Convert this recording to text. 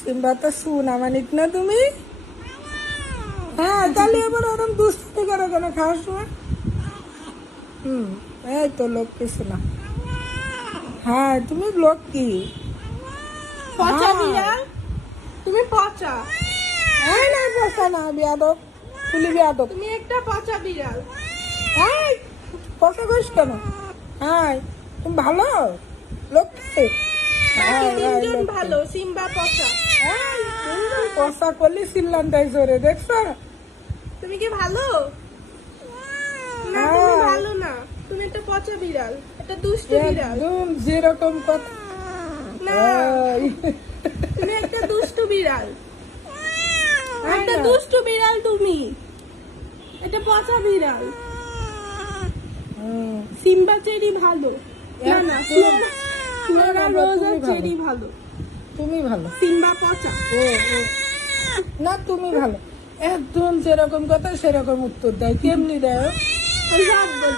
Simba তো শুনা মানিক না তুমি? হ্যাঁ, তাহলে এবার ওরকম দুষ্টি করো কেন খাওয়ার সময়? এই তো লোক কিছু না। হ্যাঁ, তুমি লোক কি? পচা হ্যাঁ। বিড়াল, তুমি পচা, এই না পচা না, বিয়াদব, তুলি বিয়াদব। তুমি একটা পচা বিড়াল। এই, পচা কইস কেন? হ্যাঁ, তুমি ভালো লোক কি? বাকি তিনজন ভালো, সিম্বা পচা। পচা করলি সিল্লান তাই জোরে, দেখছো? তুমি কি ভালো? না, হ্যাঁ। তুমি ভালো না, তুমি একটা পচা বিড়াল, একটা দুষ্টু বিড়াল। একদম যেরকম কথা। না, এই, তুমি একটা দুষ্টু বিড়াল, তাই একটা না? দুষ্টু বিড়াল তুমি, একটা পচা বিড়াল। হুম, সিম্বা চেরি ভালো, না না, একদম। ফ্লোরা না, রোজ তুমি আর ভালো। চেরি ভালো, তুমি ভালো। সিম্বা পচা। ও, ও। না, তুমি ভালো। একদম যেরকম কথা সেরকম উত্তর দেয়। কেমনি দেয়? আমি সব বলছি।